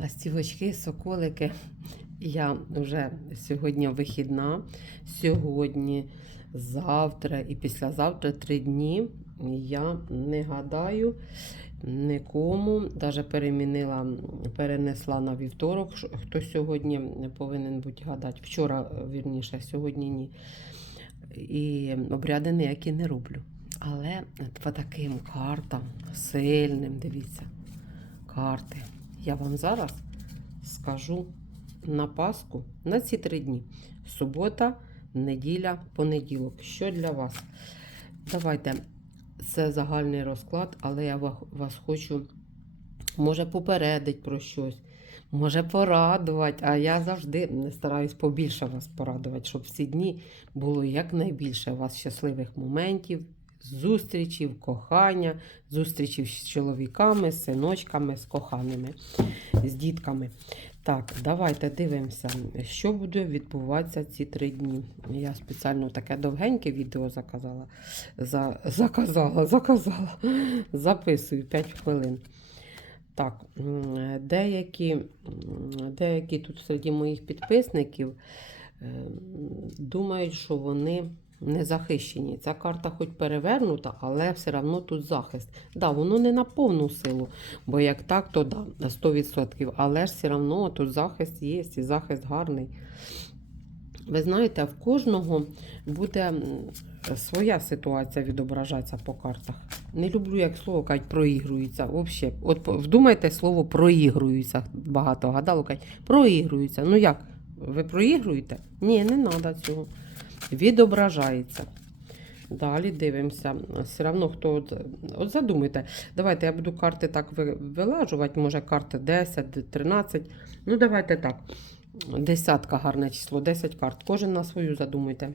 Ластівочки, соколики. Я вже сьогодні вихідна. Сьогодні, завтра і післязавтра три дні. Я не гадаю нікому. Навіть перемінила, перенесла на вівторок, хто сьогодні повинен бути гадати. Вчора, вірніше, сьогодні ні. І обряди ніякі не роблю. Але по таким картам сильним, дивіться, карти. Я вам зараз скажу на Пасху на ці три дні. Субота, неділя, понеділок. Що для вас? Давайте, це загальний розклад, але я вас хочу, може, попередити про щось, може порадувати, а я завжди стараюсь побільше вас порадувати, щоб в ці дні було якнайбільше у вас щасливих моментів, зустрічів, кохання, зустрічів з чоловіками, з синочками, з коханими, з дітками. Так, давайте дивимося, що буде відбуватися ці три дні. Я спеціально таке довгеньке відео заказала. За, заказала, заказала. Записую 5 хвилин. Так, деякі, деякі тут серед моїх підписників е, думають, що вони не захищені. Ця карта хоч перевернута, але все одно тут захист. Да, воно не на повну силу, бо як так, то да, на 100%. Але ж все одно тут захист є, і захист гарний. Ви знаєте, в кожного буде своя ситуація відображатися по картах. Не люблю, як слово кажуть, проігруються. Взагалі, от вдумайте слово проігруються. Багато гадало кажуть, проігруються. Ну як? Ви проігруєте? Ні, не треба цього. Відображається. Далі дивимося. Все одно хто от, от задумайте. Давайте я буду карти так вилажувати. Може, карти 10, 13. Ну, давайте так. Десятка гарне число, 10 карт. Кожен на свою задумайте.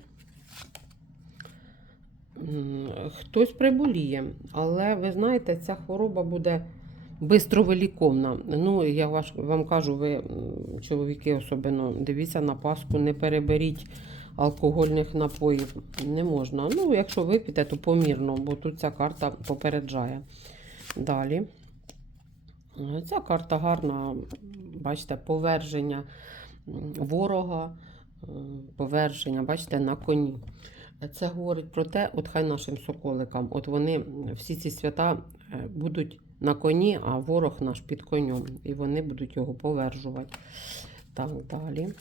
Хтось приболіє, але ви знаєте, ця хвороба буде бистро виліковна. Ну, я вам кажу, ви, чоловіки, особливо, дивіться на Пасху, не переберіть алкогольних напоїв. Не можна. Ну, якщо вип'єте, то помірно, бо тут ця карта попереджає. Далі. Е, Ця карта гарна, бачите, поверження ворога, е, поверження, бачите, на коні. Це говорить про те, от хай нашим соколикам, от вони всі ці свята е, будуть на коні, а ворог наш під конем. І вони будуть його повержувати. Так, далі.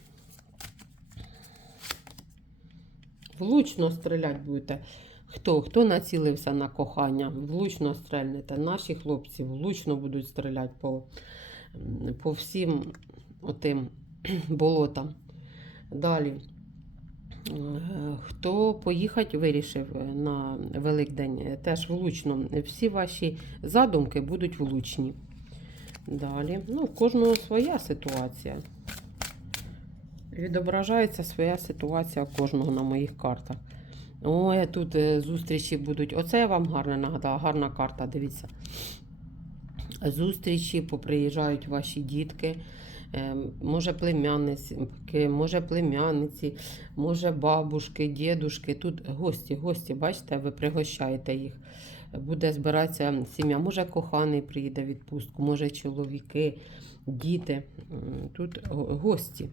Влучно стріляти будете. Хто? Хто націлився на кохання? Влучно стрельнете. Наші хлопці влучно будуть стріляти по, по всім отим болотам. Далі. Хто поїхати вирішив на Великдень, теж влучно. Всі ваші задумки будуть влучні. Далі. Ну, в кожного своя ситуація. Відображається своя ситуація кожного на моїх картах. Ой, тут е, зустрічі будуть. Оце я вам гарно нагадала, гарна карта, дивіться. Зустрічі, поприїжджають ваші дітки. е, Може племянниці, може племянниці, може бабушки, дідушки. Тут гості, гості, бачите, ви пригощаєте їх. Буде збиратися сім'я. Може коханий приїде в відпустку, може чоловіки, діти. Тут гості.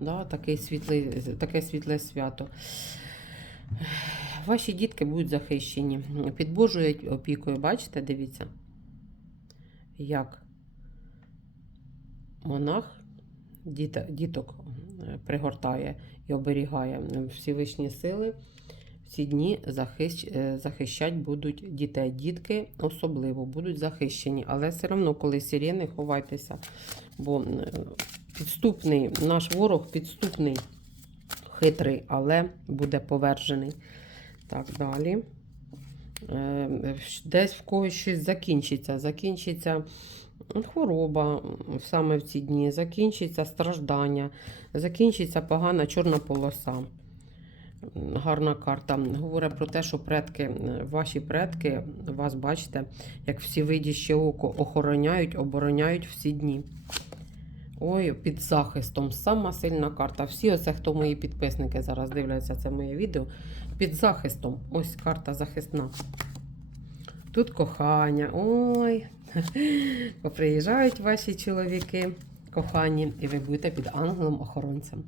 Да, такий світлий, таке світле свято. Ваші дітки будуть захищені. Під Божою опікою, бачите, дивіться, як монах діток е, пригортає і оберігає Всевишні сили. Всі дні захищ, е, захищать будуть дітей. Дітки особливо будуть захищені, але все одно, коли сирени, ховайтеся, бо е, підступний, наш ворог підступний, хитрий, але буде повержений. Так, далі. Е, Десь в когось щось закінчиться. Закінчиться хвороба саме в ці дні, закінчиться страждання, закінчиться погана чорна полоса. Гарна карта. Говорить про те, що предки, ваші предки, вас бачите, як всі видіще око охороняють, обороняють всі дні. Ой, під захистом. Сама сильна карта. Всі оце, хто мої підписники зараз дивляться це моє відео. Під захистом. Ось карта захисна. тут кохання. Ой, поприїжджають ваші чоловіки кохані, і ви будете під ангелом-охоронцем.